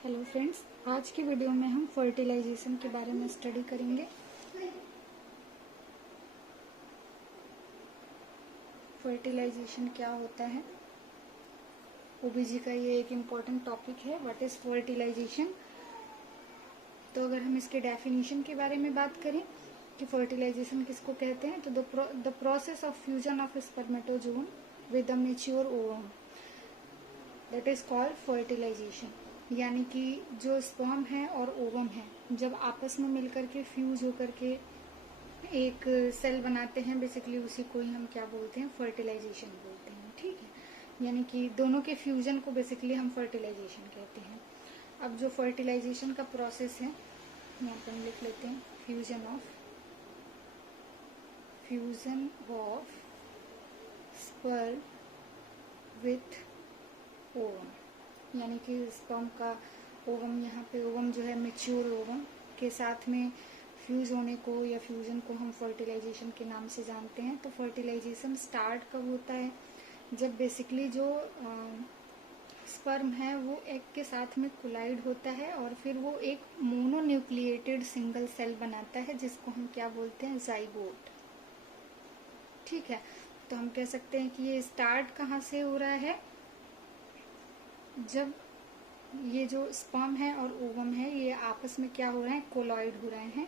Hello friends, आज की video में हम फर्टिलाइजेशन के बारे में स्टडी करेंगे। फर्टिलाइजेशन क्या होता है, ओबीजी का ये एक इम्पॉर्टेंट टॉपिक है। What is fertilization? तो अगर हम इसके डेफिनेशन के बारे में बात करें कि फर्टिलाइजेशन किसको कहते हैं, तो the process of fusion of spermatozoon with a mature ovum, that is called fertilisation. यानी कि जो स्पर्म है और ओवम है, जब आपस में मिलकर के फ्यूज होकर के एक सेल बनाते हैं, बेसिकली उसी को ही हम क्या बोलते हैं, फर्टिलाइजेशन बोलते हैं। ठीक है, यानी कि दोनों के फ्यूजन को बेसिकली हम फर्टिलाइजेशन कहते हैं। अब जो फर्टिलाइजेशन का प्रोसेस है, यहाँ पर हम लिख लेते हैं fusion of sperm with ovum, यानी कि स्पर्म का ओवम, यहाँ पे ओवम जो है मैच्योर ओवम के साथ में फ्यूज होने को या फ्यूजन को हम फर्टिलाइजेशन के नाम से जानते हैं। तो फर्टिलाइजेशन स्टार्ट कब होता है? जब बेसिकली जो स्पर्म है वो एग के साथ में कोलाइड होता है और फिर वो एक मोनोन्यूक्लिएटेड सिंगल सेल बनाता है, जिसको हम क्या बोलते हैं, जाइगोट। ठीक है, तो हम कह सकते हैं कि ये स्टार्ट कहाँ से हो रहा है? जब ये जो स्पर्म है और ओवम है, ये आपस में क्या हो रहे हैं, कोलॉइड हो रहे हैं।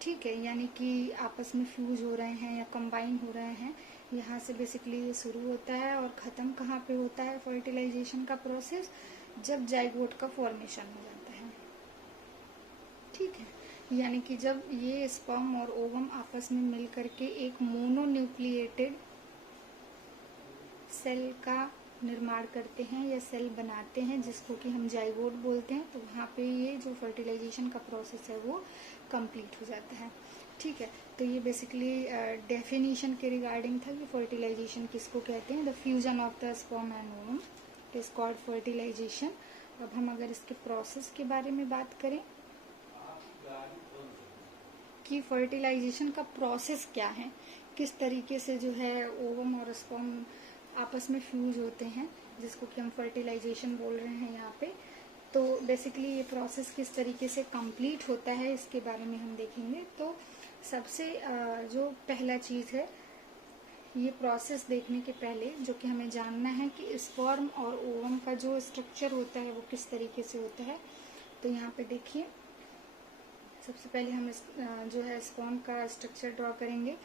ठीक है, यानी कि आपस में फ्यूज हो रहे हैं या कंबाइन हो रहे हैं। यहाँ से बेसिकली ये शुरू होता है और ख़त्म कहाँ पे होता है फर्टिलाइजेशन का प्रोसेस? जब जाइगोट का फॉर्मेशन हो जाता है। ठीक है, यानी कि जब ये स्पर्म और ओवम आपस में मिल करके एक मोनोन्यूक्लिएटेड सेल का निर्माण करते हैं या सेल बनाते हैं, जिसको कि हम जाइगोट बोलते हैं, तो वहाँ पे ये जो फर्टिलाइजेशन का प्रोसेस है वो कंप्लीट हो जाता है। ठीक है, तो ये बेसिकली डेफिनेशन के रिगार्डिंग था कि फर्टिलाइजेशन किसको कहते हैं। The fusion of the sperm and ovum is called fertilization. अब हम अगर इसके प्रोसेस के बारे में बात करें कि फर्टिलाइजेशन का प्रोसेस क्या है, किस तरीके से जो है ओवम और स्पर्म आपस में फ्यूज होते हैं, जिसको कि हम फर्टिलाइजेशन बोल रहे हैं यहाँ पे। तो बेसिकली ये प्रोसेस किस तरीके से कंप्लीट होता है, इसके बारे में हम देखेंगे। तो सबसे जो पहला चीज़ है, ये प्रोसेस देखने के पहले जो कि हमें जानना है कि स्पर्म और ओवम का जो स्ट्रक्चर होता है वो किस तरीके से होता है। तो यहाँ पे देखिए, सबसे पहले हम जो है स्पर्म का स्ट्रक्चर ड्रॉ करेंगे।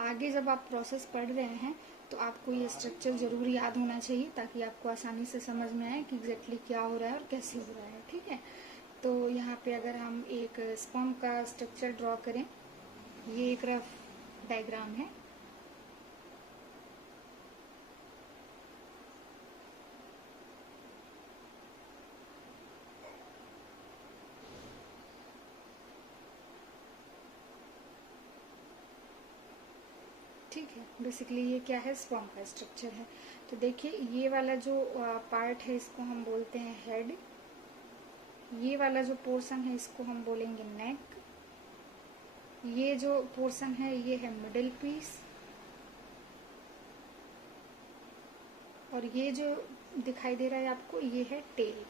आगे जब आप प्रोसेस पढ़ रहे हैं तो आपको ये स्ट्रक्चर जरूर याद होना चाहिए, ताकि आपको आसानी से समझ में आए कि एग्जैक्टली क्या हो रहा है और कैसे हो रहा है। ठीक है, तो यहाँ पे अगर हम एक स्पर्म का स्ट्रक्चर ड्रॉ करें, ये एक रफ डायग्राम है। ठीक है, बेसिकली ये क्या है, स्पर्म का स्ट्रक्चर है। तो देखिए, ये वाला जो पार्ट है इसको हम बोलते हैं हेड। ये वाला जो पोर्शन है इसको हम बोलेंगे नेक। ये जो पोर्शन है ये है मिडिल पीस, और ये जो दिखाई दे रहा है आपको ये है टेल।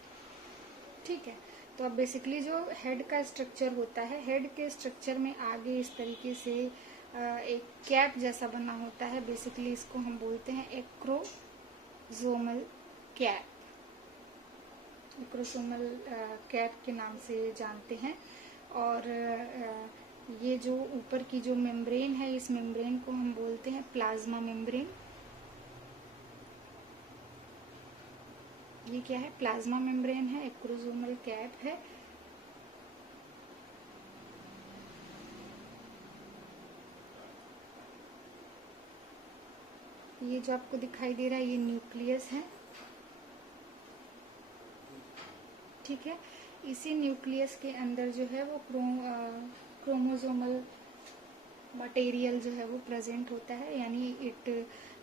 ठीक है, तो अब बेसिकली जो हेड का स्ट्रक्चर होता है, हेड के स्ट्रक्चर में आगे इस तरीके से एक कैप जैसा बना होता है। बेसिकली इसको हम बोलते हैं एक्रोसोमल कैप। एक्रोसोमल कैप के नाम से जानते हैं। और ये जो ऊपर की जो मेम्ब्रेन है, इस मेम्ब्रेन को हम बोलते हैं प्लाज्मा मेम्ब्रेन। ये क्या है, प्लाज्मा मेम्ब्रेन है, एक्रोसोमल कैप है। ये जो आपको दिखाई दे रहा है ये न्यूक्लियस है। ठीक है, इसी न्यूक्लियस के अंदर जो है वो क्रोमोसोमल मटेरियल जो है वो प्रेजेंट होता है, यानी इट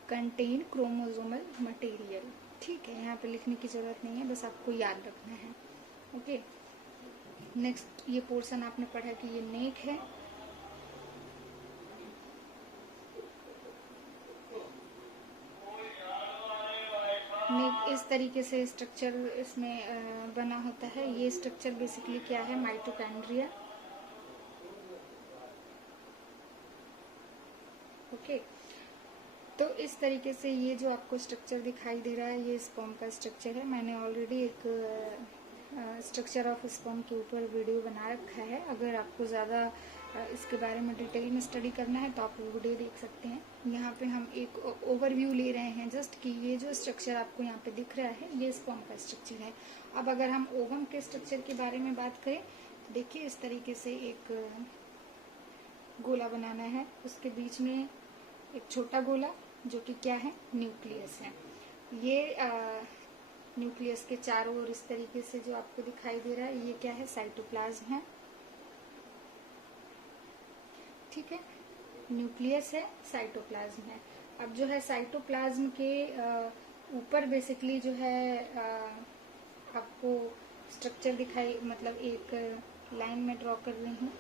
कंटेन क्रोमोसोमल मटेरियल। ठीक है, यहाँ पे लिखने की जरूरत नहीं है, बस आपको याद रखना है। ओके, नेक्स्ट ये पोर्शन आपने पढ़ा कि ये नेक है। इस तरीके से स्ट्रक्चर इसमें बना होता है। ये स्ट्रक्चर बेसिकली क्या है, माइटोकॉन्ड्रिया। ओके, तो इस तरीके से ये जो आपको स्ट्रक्चर दिखाई दे रहा है ये स्पर्म का स्ट्रक्चर है। मैंने ऑलरेडी एक स्ट्रक्चर ऑफ स्पर्म के ऊपर वीडियो बना रखा है। अगर आपको ज़्यादा इसके बारे में डिटेल में स्टडी करना है तो आप वो वीडियो देख सकते हैं। यहाँ पे हम एक ओवरव्यू ले रहे हैं जस्ट कि ये जो स्ट्रक्चर आपको यहाँ पे दिख रहा है ये स्पर्म का स्ट्रक्चर है। अब अगर हम ओवम के स्ट्रक्चर के बारे में बात करें तो देखिए इस तरीके से एक गोला बनाना है, उसके बीच में एक छोटा गोला जो कि क्या है, न्यूक्लियस है। ये न्यूक्लियस के चारों ओर इस तरीके से जो आपको दिखाई दे रहा है ये क्या है, साइटोप्लाज्म है। ठीक है, न्यूक्लियस है, साइटोप्लाज्म है। अब जो है साइटोप्लाज्म के ऊपर बेसिकली जो है आपको स्ट्रक्चर दिखाई, मतलब एक लाइन में ड्रॉ कर रही हूँ,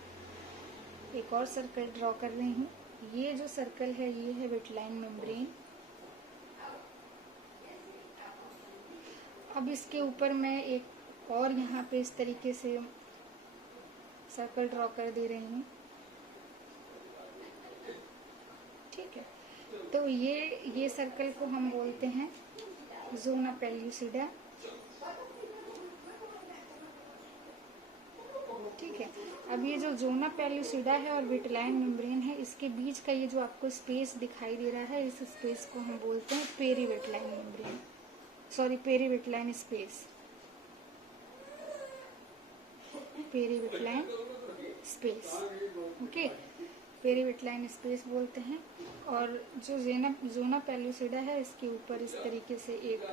एक और सर्कल ड्रॉ कर रही हूँ। ये जो सर्कल है ये है विटलाइन मेम्ब्रेन। अब इसके ऊपर मैं एक और यहाँ पे इस तरीके से सर्कल ड्रॉ कर दे रही हूँ। ठीक है, तो ये सर्कल को हम बोलते हैं ज़ोना पेल्यूसिडा। ठीक है, अब ये जो ज़ोना पेल्यूसिडा है और विटलाइन मेम्ब्रेन है, इसके बीच का ये जो आपको स्पेस दिखाई दे रहा है, इस स्पेस को हम बोलते हैं perivitelline membrane, sorry perivitelline space, perivitelline space. Okay, perivitelline space बोलते हैं। और जो ज़ोना पेल्यूसिडा है इसके ऊपर इस तरीके से एक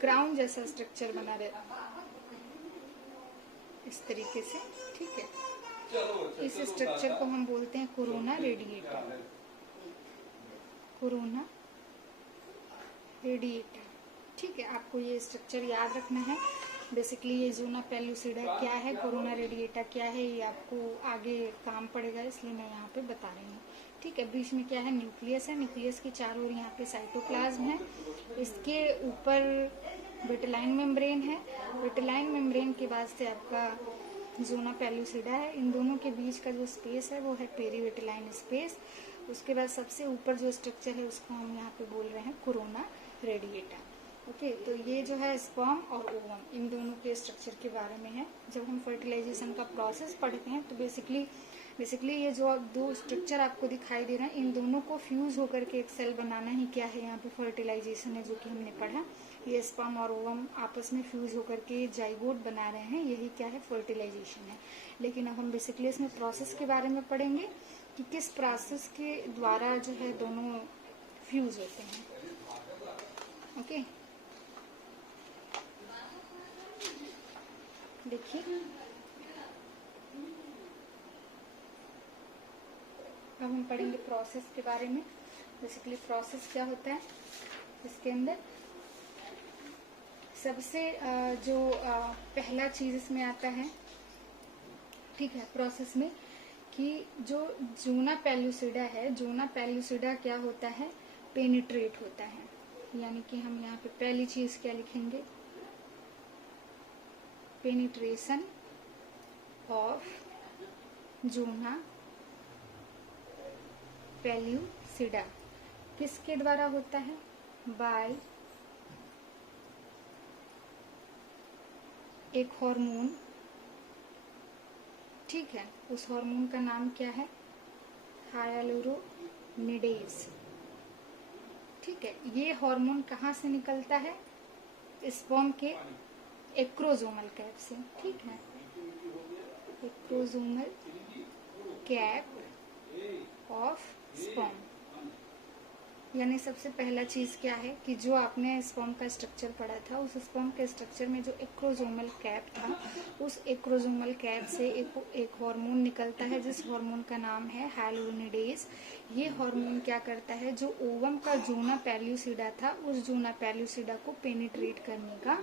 क्राउन जैसा स्ट्रक्चर बना रहता है इस तरीके से। ठीक है, इस स्ट्रक्चर को हम बोलते हैं कोरोना रेडिएटा, कोरोना रेडिएटा। ठीक है, आपको ये स्ट्रक्चर याद रखना है। बेसिकली ये ज़ोना पेल्यूसिडा क्या है, कोरोना रेडिएटा क्या है, ये आपको आगे काम पड़ेगा, इसलिए मैं यहाँ पे बता रही हूँ। ठीक है, बीच में क्या है, न्यूक्लियस है, न्यूक्लियस के चारों ओर यहाँ पे साइटोप्लाज्म है, इसके ऊपर विटलाइन मेम्ब्रेन है, विटलाइन मेम्ब्रेन के बाद से आपका ज़ोना पेल्यूसिडा है। इन दोनों के बीच का जो स्पेस है वो है पेरीविटलाइन स्पेस। उसके बाद सबसे ऊपर जो स्ट्रक्चर है उसको हम यहाँ पे बोल रहे हैं कोरोना रेडिएटा। ओके, तो ये जो है स्पर्म और ओवम, इन दोनों के स्ट्रक्चर के बारे में है। जब हम फर्टिलाइजेशन का प्रोसेस पढ़ते हैं तो बेसिकली ये जो दो स्ट्रक्चर आपको दिखाई दे रहे हैं, इन दोनों को फ्यूज होकर के एक सेल बनाना ही क्या है, यहाँ पे फर्टिलाइजेशन है, जो कि हमने पढ़ा। ये स्पर्म और ओवम आपस में फ्यूज होकर के जाइगोट बना रहे हैं, यही क्या है, फर्टिलाइजेशन है। लेकिन अब हम बेसिकली इसमें प्रोसेस के बारे में पढ़ेंगे कि किस प्रोसेस के द्वारा जो है दोनों फ्यूज होते हैं। ओके, देखिए अब हम पढ़ेंगे प्रोसेस के बारे में। बेसिकली प्रोसेस क्या होता है, इसके अंदर सबसे जो पहला चीज इसमें आता है, ठीक है, प्रोसेस में, कि जो ज़ोना पेल्यूसिडा है, ज़ोना पेल्यूसिडा क्या होता है, पेनिट्रेट होता है। यानी कि हम यहाँ पे पहली चीज क्या लिखेंगे, पेनिट्रेशन ऑफ ज़ोना पेल्यूसिडा किसके द्वारा होता है, बाय एक हार्मोन। ठीक है, उस हार्मोन का नाम क्या है, हाइलुरोनिडेज। ठीक है, ये हार्मोन कहाँ से निकलता है, स्पर्म के एक्रोसोमल कैप से। ठीक है, एक्रोसोमल कैप ऑफ स्पर्म। यानी सबसे पहला चीज क्या है कि जो आपने स्पर्म का स्ट्रक्चर पढ़ा था, उस स्पर्म के स्ट्रक्चर में जो एक्रोसोमल कैप था, उस एक्रोसोमल कैप से एक हार्मोन निकलता है, जिस हार्मोन का नाम है हाइलुरोनिडेज। ये हार्मोन क्या करता है, जो ओवम का ज़ोना पेल्यूसिडा था, उस ज़ोना पेल्यूसिडा को पेनिट्रेट करने का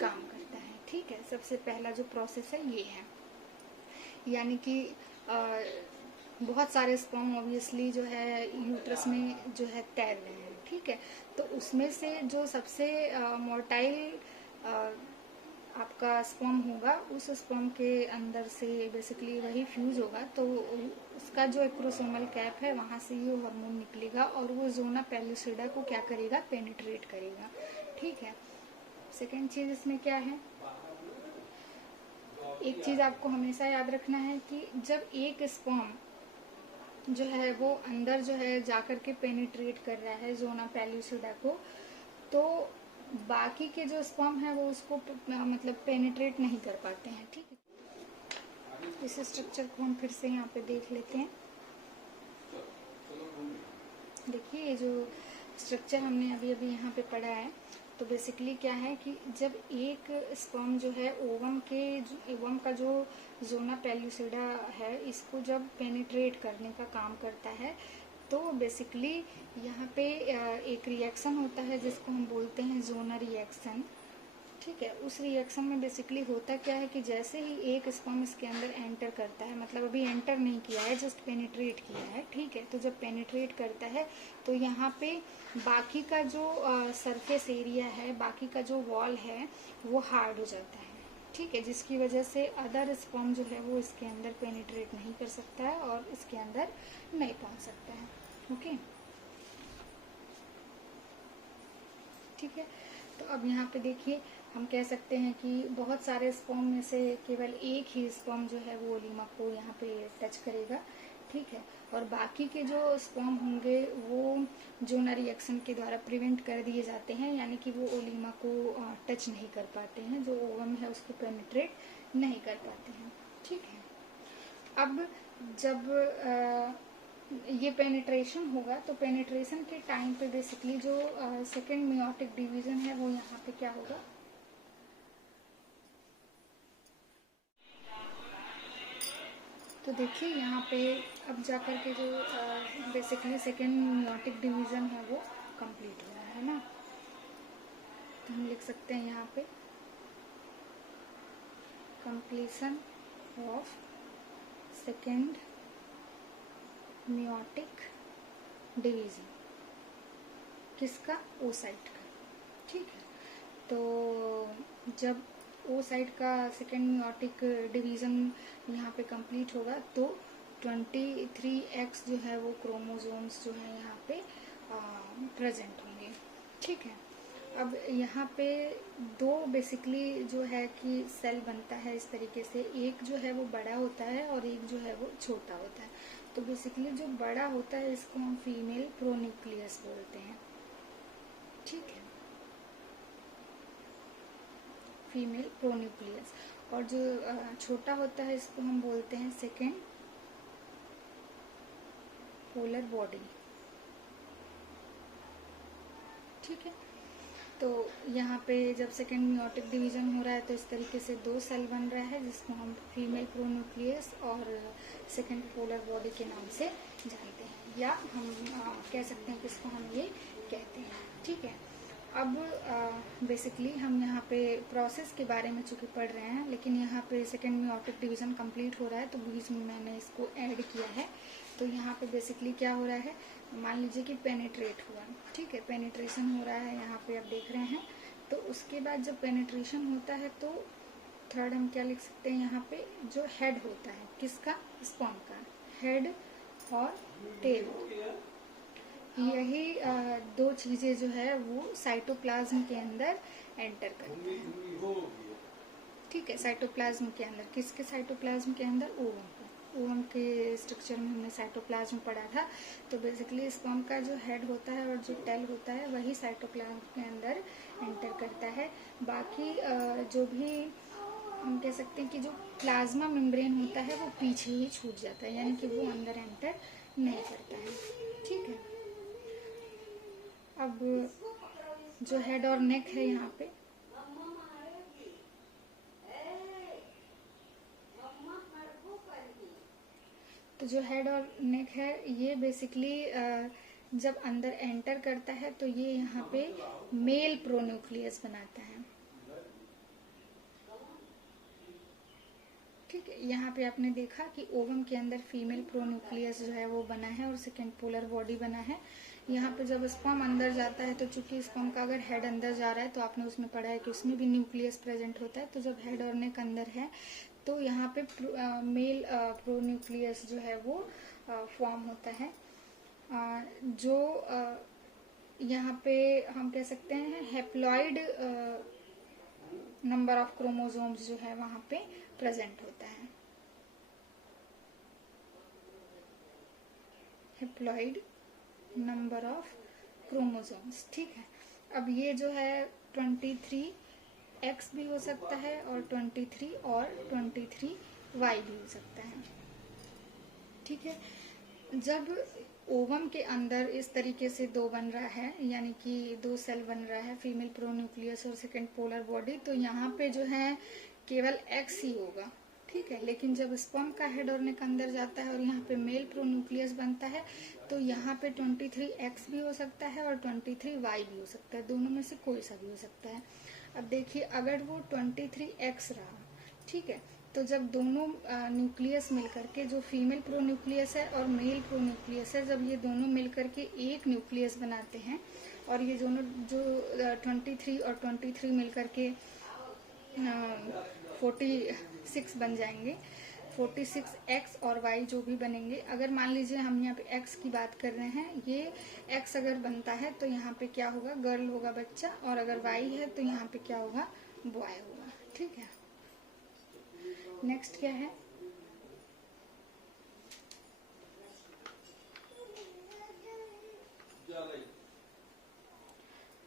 काम करता है। ठीक है, सबसे पहला जो प्रोसेस है ये है। यानी कि बहुत सारे स्पर्म ऑब्वियसली जो है यूट्रस में जो है तैर रहे हैं। ठीक है। तो उसमें से जो सबसे मोटाइल आपका स्पर्म होगा, उस स्पर्म के अंदर से बेसिकली वही फ्यूज होगा, तो उसका जो एक्रोसोमल कैप है वहां से ये हार्मोन निकलेगा और वो जोना पेल्लुसिडा को क्या करेगा, पेनिट्रेट करेगा। ठीक है। सेकेंड चीज इसमें क्या है, एक चीज आपको हमेशा याद रखना है कि जब एक स्पर्म जो है वो अंदर जो है जाकर के पेनिट्रेट कर रहा है जोना पेल्लुसिडा को, तो बाकी के जो स्पर्म है वो उसको मतलब पेनिट्रेट नहीं कर पाते हैं। ठीक है। इस स्ट्रक्चर को हम फिर से यहाँ पे देख लेते हैं। देखिए ये जो स्ट्रक्चर हमने अभी अभी यहाँ पे पढ़ा है, तो बेसिकली क्या है कि जब एक स्पर्म जो है ओवम का जो जोना पेल्लुसिडा है इसको जब पेनिट्रेट करने का काम करता है, तो बेसिकली यहाँ पे एक रिएक्शन होता है जिसको हम बोलते हैं जोना रिएक्शन। ठीक है। उस रिएक्शन में बेसिकली होता क्या है कि जैसे ही एक स्पर्म इसके अंदर एंटर करता है, मतलब अभी एंटर नहीं किया है, जस्ट पेनिट्रेट किया है। ठीक है। तो जब पेनिट्रेट करता है तो यहाँ पे बाकी का जो सरफेस एरिया है, बाकी का जो वॉल है वो हार्ड हो जाता है। ठीक है। जिसकी वजह से अदर स्पर्म जो है वो इसके अंदर पेनिट्रेट नहीं कर सकता है और इसके अंदर नहीं पहुंच सकता है। ओके। ठीक है। तो अब यहाँ पे देखिए हम कह सकते हैं कि बहुत सारे स्पर्म में से केवल एक ही स्पर्म जो है वो ओलिमा को यहाँ पे टच करेगा। ठीक है। और बाकी के जो स्पर्म होंगे वो जोना रिएक्शन के द्वारा प्रिवेंट कर दिए जाते हैं, यानी कि वो ओलिमा को टच नहीं कर पाते हैं, जो ओवम है उसको पेनिट्रेट नहीं कर पाते हैं। ठीक है। अब जब ये पेनिट्रेशन होगा तो पेनिट्रेशन के टाइम पे बेसिकली जो सेकेंड मियोटिक डिवीजन है वो यहाँ पे क्या होगा, तो देखिए यहाँ पे अब जाकर के जो बेसिकली सेकेंड मियोटिक डिवीजन है वो कंप्लीट हो रहा है ना। तो हम लिख सकते हैं यहाँ पे completion of second meiotic division, किसका, ओसाइट का। ठीक है। तो जब ओसाइट का सेकेंड मियोटिक डिवीजन यहाँ पे कंप्लीट होगा तो 23X जो है वो क्रोमोसोम्स जो है यहाँ पे प्रेजेंट होंगे। ठीक है। अब यहाँ पे दो बेसिकली जो है कि सेल बनता है इस तरीके से, एक जो है वो बड़ा होता है और एक जो है वो छोटा होता है। तो बेसिकली जो बड़ा होता है इसको हम फीमेल प्रोन्यूक्लियस बोलते हैं। ठीक है। Female pronucleus. और जो छोटा होता है इसको हम बोलते हैं सेकेंड पोलर बॉडी। ठीक है। तो यहाँ पे जब सेकेंड मियोटिक डिवीजन हो रहा है तो इस तरीके से दो सेल बन रहा है जिसको हम फीमेल प्रोन्यूक्लियस और सेकेंड पोलर बॉडी के नाम से जानते हैं, या हम कह सकते हैं कि इसको हम ये कहते हैं। ठीक है। अब बेसिकली हम यहाँ पे प्रोसेस के बारे में चूंकि पढ़ रहे हैं, लेकिन यहाँ पे सेकेंड मियोटिक डिवीजन कंप्लीट हो रहा है तो बीच में मैंने इसको ऐड किया है। तो यहाँ पे बेसिकली क्या हो रहा है, मान लीजिए कि पेनिट्रेट हुआ। ठीक है। पेनिट्रेशन हो रहा है यहाँ पे आप देख रहे हैं। तो उसके बाद जब पेनिट्रेशन होता है तो थर्ड हम क्या लिख सकते हैं, यहाँ पे जो हेड होता है किसका, स्पर्म का, हेड और टेल, यही दो चीजें जो है वो साइटोप्लाज्म के अंदर एंटर करती हैं। ठीक है। साइटोप्लाज्म के अंदर, किसके साइटोप्लाज्म के अंदर, ओवम के स्ट्रक्चर में हमने साइटोप्लाज्म पढ़ा था। तो बेसिकली स्पर्म का जो हेड होता है और जो टेल होता है वही साइटोप्लाज्म के अंदर एंटर करता है। बाकी जो भी हम कह सकते हैं कि जो प्लाज्मा मेम्ब्रेन होता है वो पीछे ही छूट जाता है, यानी कि वो अंदर एंटर नहीं करता है। ठीक है। अब जो हेड और नेक है यहाँ पे, तो जो हेड और नेक है ये बेसिकली जब अंदर एंटर करता है तो ये यहाँ पे मेल प्रोन्यूक्लियस बनाता है। ठीक है। यहाँ पे आपने देखा कि ओवम के अंदर फीमेल प्रोन्यूक्लियस जो है वो बना है और सेकेंड पोलर बॉडी बना है। यहाँ पे जब स्पर्म अंदर जाता है तो चूंकि स्पर्म का अगर हेड अंदर जा रहा है तो आपने उसमें पढ़ा है कि उसमें भी न्यूक्लियस प्रेजेंट होता है। तो जब हेड और नेक अंदर है तो यहाँ पे मेल प्रोन्यूक्लियस जो है वो फॉर्म होता है, जो यहाँ पे हम कह सकते हैं हैप्लॉइड नंबर ऑफ क्रोमोसोम्स जो है वहां पे प्रेजेंट होता है। हैप्लॉइड नंबर ऑफ क्रोमोसोम्स, ठीक है। अब ये जो है 23x भी हो सकता है और 23 और 23y भी हो सकता है, ठीक है। जब ओवम के अंदर इस तरीके से दो बन रहा है, यानी कि दो सेल बन रहा है, फीमेल प्रोन्यूक्लियस और सेकेंड पोलर बॉडी, तो यहाँ पे जो है केवल x ही होगा, ठीक है। लेकिन जब स्पर्म का हेड और नेक अंदर जाता है और यहाँ पे मेल प्रोन्यूक्लियस बनता है तो यहाँ पे 23x भी हो सकता है और 23y भी हो सकता है, दोनों में से कोई सा भी हो सकता है। अब देखिए अगर वो 23x रहा, ठीक है, तो जब दोनों न्यूक्लियस मिलकर के, जो फीमेल प्रोन्यूक्लियस है और मेल प्रोन्यूक्लियस है, जब ये दोनों मिलकर के एक न्यूक्लियस बनाते हैं और ये दोनों जो 23 और 23 मिलकर के 46 बन जाएंगे, 46x और y जो भी बनेंगे। अगर मान लीजिए हम यहाँ पे x की बात कर रहे हैं, ये x अगर बनता है तो यहाँ पे क्या होगा, गर्ल होगा बच्चा, और अगर y है तो यहाँ पे क्या होगा, बॉय होगा, ठीक है। नेक्स्ट क्या है,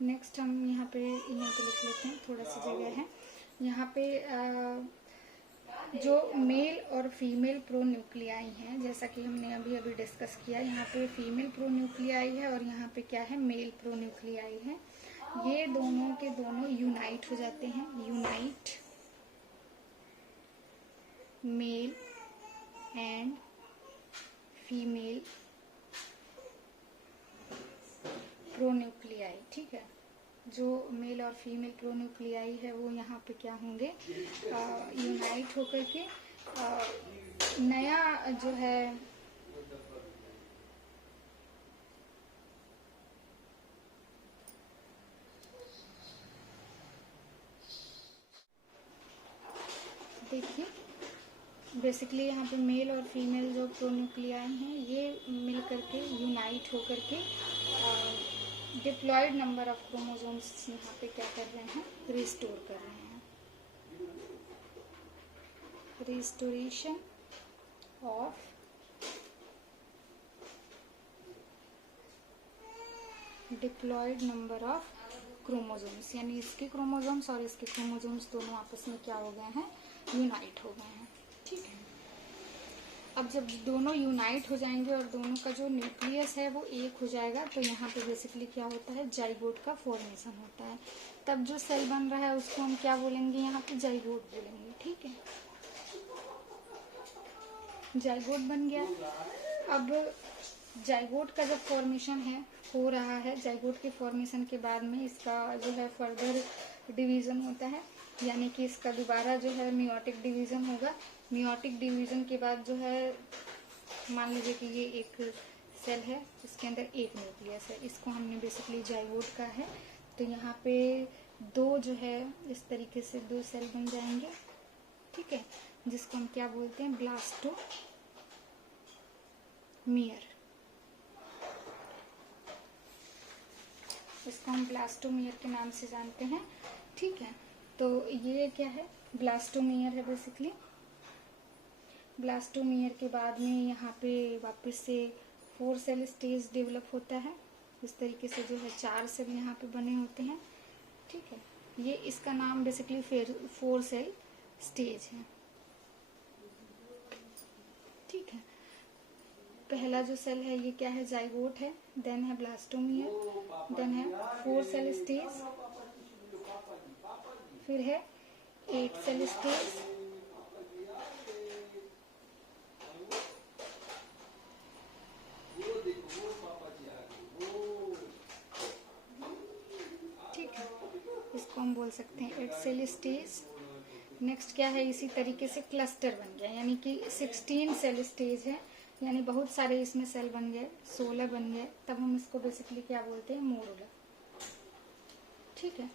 नेक्स्ट हम यहाँ पे लिख लेते हैं, थोड़ा सा जगह है यहाँ पे। जो मेल और फीमेल प्रोन्यूक्लियाई हैं, जैसा कि हमने अभी डिस्कस किया, यहाँ पे फीमेल प्रोन्यूक्लियाई है और यहाँ पे क्या है, मेल प्रोन्यूक्लियाई है। ये दोनों के दोनों यूनाइट हो जाते हैं, unite male and female pronuclei, ठीक है। जो मेल और फीमेल प्रोन्यूक्लियाई है वो यहाँ पे क्या होंगे, यूनाइट होकर के नया जो है देखिए बेसिकली यहाँ पे मेल और फीमेल जो प्रोन्यूक्लियाई हैं ये मिल करके यूनाइट होकर के डिप्लॉयड नंबर ऑफ क्रोमोसोम्स यहाँ पे क्या कर रहे हैं, रिस्टोर कर रहे हैं। Restoration of diploid number of chromosomes, यानी इसके क्रोमोसोम्स और इसके क्रोमोसोम्स दोनों आपस में क्या हो गए हैं, यूनाइट हो गए हैं, ठीक है। अब जब दोनों यूनाइट हो जाएंगे और दोनों का जो न्यूक्लियस है वो एक हो जाएगा तो यहाँ पे बेसिकली क्या होता है, जाइगोट का फॉर्मेशन होता है। तब जो सेल बन रहा है उसको हम क्या बोलेंगे, यहाँ पे जाइगोट बोलेंगे, ठीक है। जाइगोट बन गया। अब जाइगोट का जब फॉर्मेशन है हो रहा है, जाइगोट के फॉर्मेशन के बाद में इसका जो है फर्दर डिवीजन होता है, यानी कि इसका दोबारा जो है मियोटिक डिवीजन होगा। मियोटिक डिवीजन के बाद जो है मान लीजिए कि ये एक सेल है, इसके अंदर एक न्यूक्लियस है, इसको हमने बेसिकली जाइगोट का है, तो यहाँ पे दो जो है इस तरीके से दो सेल बन जाएंगे, ठीक है, जिसको हम क्या बोलते हैं, ब्लास्टोमियर। इसको हम ब्लास्टोमियर के नाम से जानते हैं, ठीक है। तो ये क्या है, ब्लास्टोमियर है बेसिकली। ब्लास्टोमियर के बाद में यहाँ पे वापस से 4 सेल स्टेज डेवलप होता है, इस तरीके से जो है 4 सेल यहाँ पे बने होते हैं, ठीक है। ये इसका नाम बेसिकली 4 सेल स्टेज है, ठीक है। पहला जो सेल है ये क्या है, जाइगोट है, देन है ब्लास्टोमियर, देन है 4 सेल स्टेज, फिर है 8 सेल स्टेज, ठीक है, इसको हम बोल सकते हैं 8 सेल स्टेज। नेक्स्ट क्या है, इसी तरीके से क्लस्टर बन गया, यानी कि 16 सेल स्टेज है, यानी बहुत सारे इसमें सेल बन गए, 16 बन गए, तब हम इसको बेसिकली क्या बोलते हैं, मोरूला। ठीक है,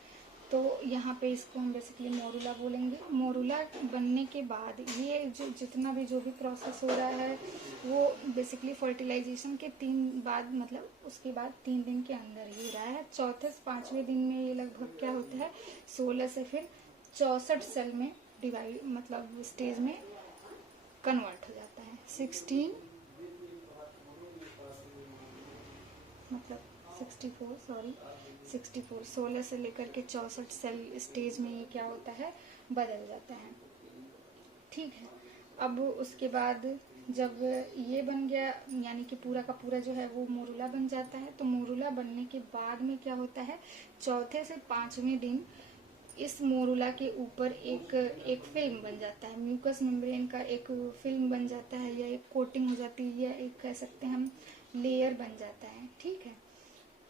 तो यहाँ पे इसको हम बेसिकली मोरूला बोलेंगे। मोरूला बनने के बाद ये जो जितना भी जो भी प्रोसेस हो रहा है वो बेसिकली फर्टिलाइजेशन के 3 बाद, मतलब उसके बाद 3 दिन के अंदर ही हो रहा है। चौथे से 5वें दिन में ये लगभग क्या होता है, 16 से फिर 64 सेल में डिवाइड, मतलब स्टेज में कन्वर्ट हो जाता है। 16 मतलब 64 सॉरी 64 16 से लेकर के 64 सेल स्टेज में ये क्या होता है, बदल जाता है। ठीक है, अब उसके बाद जब ये बन गया, यानी कि पूरा का पूरा जो है वो मोरूला बन जाता है, तो मोरूला बनने के बाद में क्या होता है, चौथे से 5वें दिन इस मोरूला के ऊपर एक फिल्म बन जाता है, म्यूकस मेम्ब्रेन का एक फिल्म बन जाता है, या एक कोटिंग हो जाती है, या एक कह सकते हैं हम लेयर बन जाता है। ठीक है,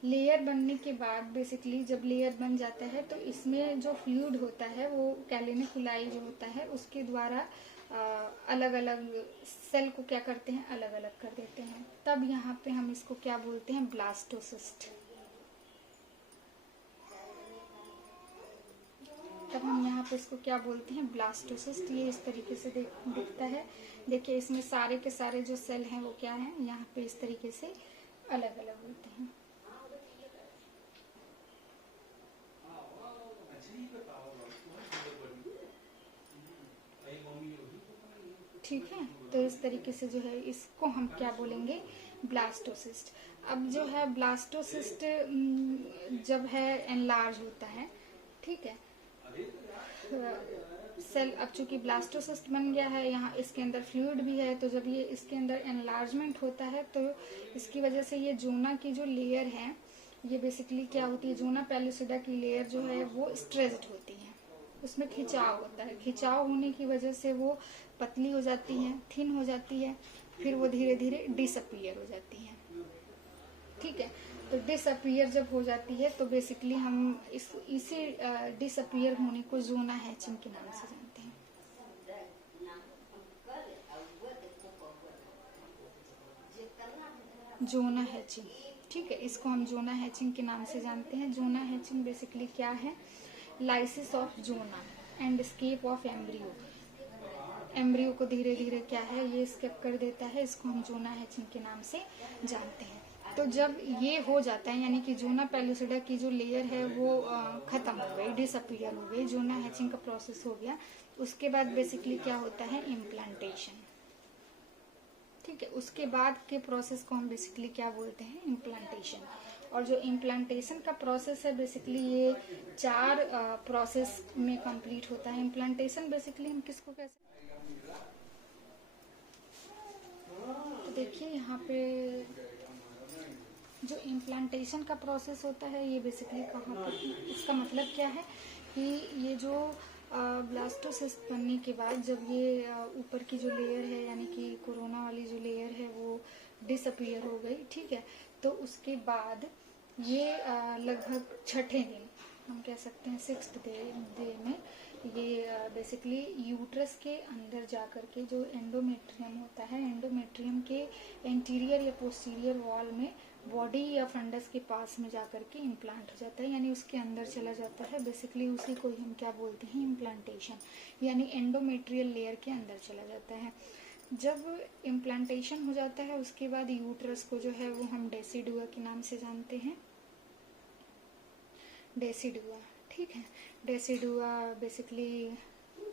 लेयर बनने के बाद बेसिकली जब लेयर बन जाता है तो इसमें जो फ्लूइड होता है वो कैलिनिकुलाई जो होता है उसके द्वारा अलग अलग सेल को क्या करते हैं, अलग अलग कर देते हैं। तब यहाँ पे हम इसको क्या बोलते हैं, ब्लास्टोसिस्ट। तब हम यहाँ पे इसको क्या बोलते हैं, ब्लास्टोसिस्ट। ये इस तरीके से दिखता है। देखिए इसमें सारे के सारे जो सेल हैं वो क्या हैं, यहाँ पे इस तरीके से अलग अलग होते हैं। ठीक है, तो इस तरीके से जो है इसको हम क्या बोलेंगे, ब्लास्टोसिस्ट। अब जो है ब्लास्टोसिस्ट जब है एनलार्ज होता है, ठीक है, सेल अब चूंकि ब्लास्टोसिस्ट बन गया है, यहाँ इसके अंदर फ्लूइड भी है, तो जब ये इसके अंदर एनलार्जमेंट होता है तो इसकी वजह से ये जोना की जो लेयर है ये बेसिकली क्या होती है, जोना पेलुसिडा की लेयर जो है वो स्ट्रेस्ड होती है, उसमें खिंचाव होता है। खिंचाव होने की वजह से वो पतली हो जाती है, थिन हो जाती है, फिर वो धीरे धीरे डिसअपीयर हो जाती है। ठीक है, तो डिसअपीयर जब हो जाती है तो बेसिकली हम इसी डिसअपीयर होने को जोना हैचिंग के नाम से जानते हैं। जोना हैचिंग, ठीक है, इसको हम जोना हैचिंग के नाम से जानते हैं। जोना हैचिंग बेसिकली क्या है, lysis of zona and escape of embryo. Embryo को धीरे धीरे क्या है, ये स्केप कर देता है, इसको हम जोना हैचिंग के नाम से जानते हैं। तो जब ये हो जाता है, यानी कि जोना पेलुसिडा की जो लेयर है वो खत्म हो गई, डिसअपीयर हो गई, जोना हैचिंग का प्रोसेस हो गया, उसके बाद बेसिकली क्या होता है, इम्प्लांटेशन। ठीक है, उसके बाद के प्रोसेस को हम बेसिकली क्या बोलते हैं, इम्प्लांटेशन। और जो इम्प्लांटेशन का प्रोसेस है बेसिकली ये 4 प्रोसेस में कंप्लीट होता है। इम्प्लांटेशन बेसिकली हम किसको कैसे, तो देखिए यहाँ पे जो इम्प्लांटेशन का प्रोसेस होता है ये बेसिकली कहाँ पर, इसका मतलब क्या है कि ये जो ब्लास्टोसिस्ट बनने के बाद जब ये ऊपर की जो लेयर है, यानी कि कोरोना वाली जो लेयर है वो डिसअपीयर हो गई, ठीक है, तो उसके बाद ये लगभग 6ठे दिन, हम कह सकते हैं 6th डे में ये बेसिकली यूट्रस के अंदर जाकर के जो एंडोमेट्रियम होता है, एंडोमेट्रियम के एंटीरियर या पोस्टीरियर वॉल में बॉडी या फंडस के पास में जाकर के इम्प्लांट हो जाता है, यानी उसके अंदर चला जाता है। बेसिकली उसी को हम क्या बोलते हैं, इम्प्लांटेशन, यानी एंडोमेट्रियल लेयर के अंदर चला जाता है। जब इम्प्लांटेशन हो जाता है उसके बाद यूट्रस को जो है वो हम डेसिडुआ के नाम से जानते हैं, डेसिडुआ। ठीक है, डेसिडुआ बेसिकली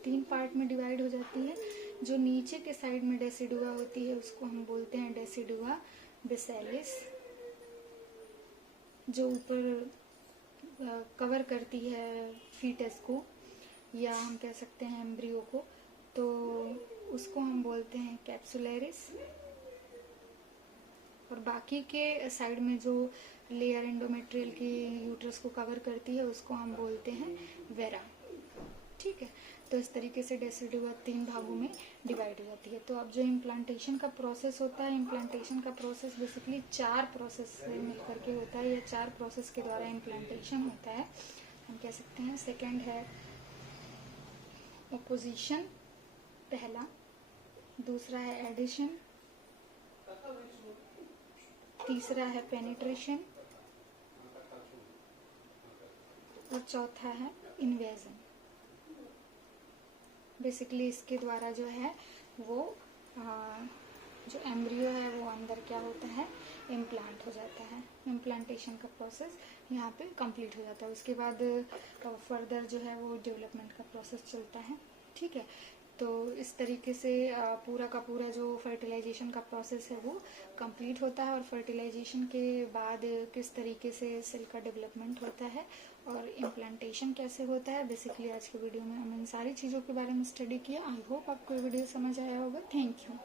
3 पार्ट में डिवाइड हो जाती है। जो नीचे के साइड में डेसिडुआ होती है उसको हम बोलते हैं डेसिडुआ बेसिलिस, जो ऊपर कवर करती है फीटस को, या हम कह सकते हैं एम्ब्रियो को, तो उसको हम बोलते हैं कैप्सुलरिस। और बाकी के साइड में जो लेयर एंडोमेट्रियल की यूट्रस को कवर करती है उसको हम बोलते हैं वेरा। ठीक है, तो इस तरीके से डेसिडुआ 3 भागों में डिवाइड हो जाती है। तो अब जो इम्प्लांटेशन का प्रोसेस होता है, इम्प्लांटेशन का प्रोसेस बेसिकली 4 प्रोसेस से मिलकर के होता है, या 4 प्रोसेस के द्वारा इम्प्लांटेशन होता है, हम कह सकते हैं। सेकंड है ओपोजिशन, पहला। दूसरा है एडिशन, तीसरा है पेनिट्रेशन और चौथा है इन्वेजन। बेसिकली इसके द्वारा जो है वो जो एम्ब्रियो है वो अंदर क्या होता है, इम्प्लांट हो जाता है। इम्प्लांटेशन का प्रोसेस यहाँ पे कंप्लीट हो जाता है। उसके बाद फर्दर जो है वो डेवलपमेंट का प्रोसेस चलता है। ठीक है, तो इस तरीके से पूरा का पूरा जो फर्टिलाइजेशन का प्रोसेस है वो कंप्लीट होता है। और फर्टिलाइजेशन के बाद किस तरीके से सेल का डेवलपमेंट होता है और इम्प्लांटेशन कैसे होता है, बेसिकली आज के वीडियो में हमने इन सारी चीज़ों के बारे में स्टडी किया। आई होप आपको ये वीडियो समझ आया होगा। Thank you.